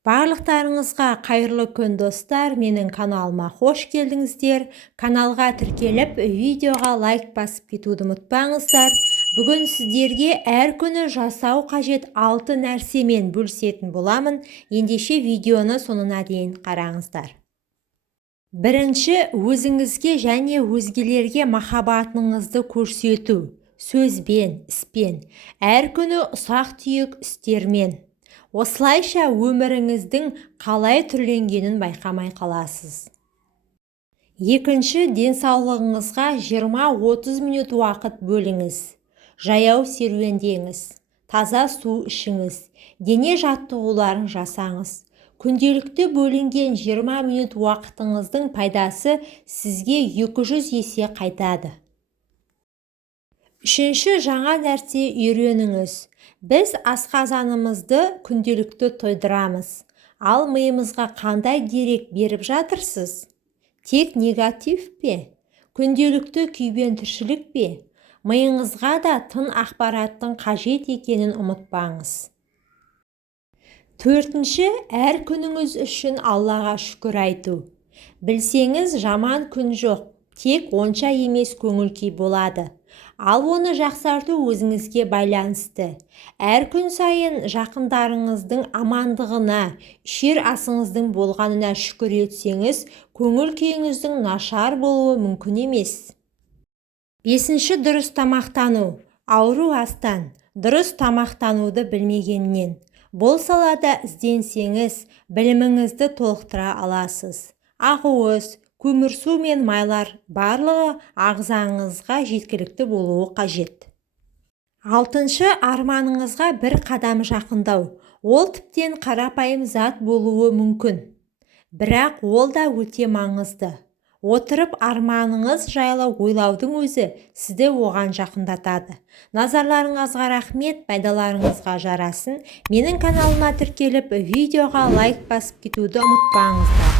Барлықтарыңызға қайырлы күн достар, менің каналыма қош келдіңіздер. Каналға тіркеліп, видеоға лайк басып кетуді ұмытпаңыздар. Бүгін сіздерге әр күні жасау қажет 6 нәрсемен бөлісетін боламын. Ендеше видеоны соңына дейін қараңыздар. Бірінші, өзіңізге және өзгелерге махаббатыңызды көрсету. Сөзбен, іспен, әр күні ұсақ-түйек істермен. Осылайша өміріңіздің қалай түрленгенін байқамай қаласыз. Екінші, денсаулығыңызға 20-30 минут уақыт бөліңіз. Жаяу серуендеңіз, таза су ішіңіз, дене жаттығуларын жасаңыз. Күнделікті бөлінген 20 минут уақытыңыздың пайдасы сізге 200 есе қайтады. Үшінші, жаңа нәрсе үйреніңіз. Біз асқазанымызды күнделікті тойдырамыз. Ал миымызға қандай дерек беріп жатырсыз? Тек негатив пе? Күнделікті күйбең тіршілік пе? Миыңызға да тың ақпараттың қажет екенін ұмытпаңыз. Төртінші, әр күніңіз үшін Аллаға шүкір айту. Білсеңіз, жаман күн жоқ, тек онша емес көңіл-күй болады. Ал оны жақсарту өзіңізге байланысты. Әр күн сайын жақындарыңыздың амандығына, ішер асыңыздың болғанына шүкір етсеңіз, көңіл-күйіңіздің нашар болуы мүмкін емес. Бесінші, дұрыс тамақтану. Ауру астан, дұрыс тамақтануды білмегеннен. Бұл салада ізденсеңіз, біліміңізді толықтыра аласыз. Ақуыз, көмірсу мен майлар барлығы ағзаңызға жеткілікті болуы қажет. Алтыншы, арманыңызға бір қадам жақындау. Ол тіптен қарапайым зат болуы мүмкін. Бірақ ол да өте маңызды. Отырып арманыңыз жайлы ойлаудың өзі сізді оған жақындатады. Назарларыңызға рахмет, пайдаларыңызға жарасын. Менің каналыма тіркеліп, видеоға лайк басып кетуді ұмытпаңыздар.